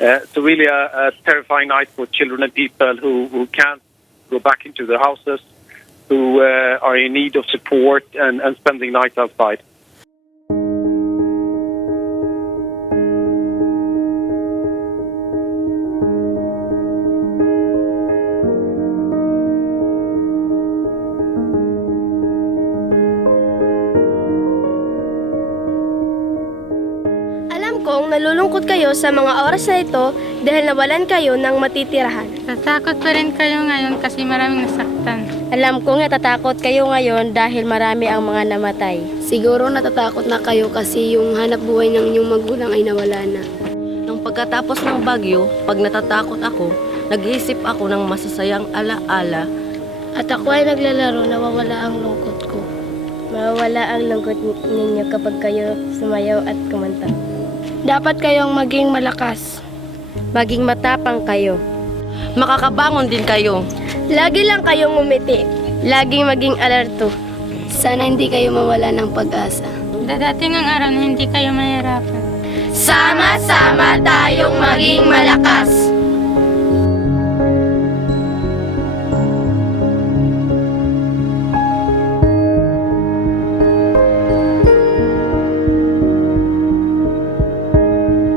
It's really a terrifying night for children and people who can't go back into their houses, who are in need of support and spending nights outside. Alam kong nalulungkot kayo sa mga oras na ito dahil nawalan kayo ng matitirahan. Tatakot pa rin kayo ngayon kasi maraming nasaktan. Alam kong natatakot kayo ngayon dahil marami ang mga namatay. Siguro natatakot na kayo kasi yung hanap buhay ng inyong magulang ay nawala na. Nung pagkatapos ng bagyo, pag natatakot ako, nag-iisip ako ng masasayang alaala. At ako ay naglalaro, nawawala ang lungkot ko. Mawawala ang lungkot ninyo kapag kayo sumayaw at kumanta. Dapat kayong maging malakas. Maging matapang kayo. Makakabangon din kayo. Lagi lang kayong ngumiti. Laging maging alerto. Sana hindi kayo mawala ng pag-asa. Dadating ang araw na hindi kayo mahirapan. Sama-sama tayong maging malakas.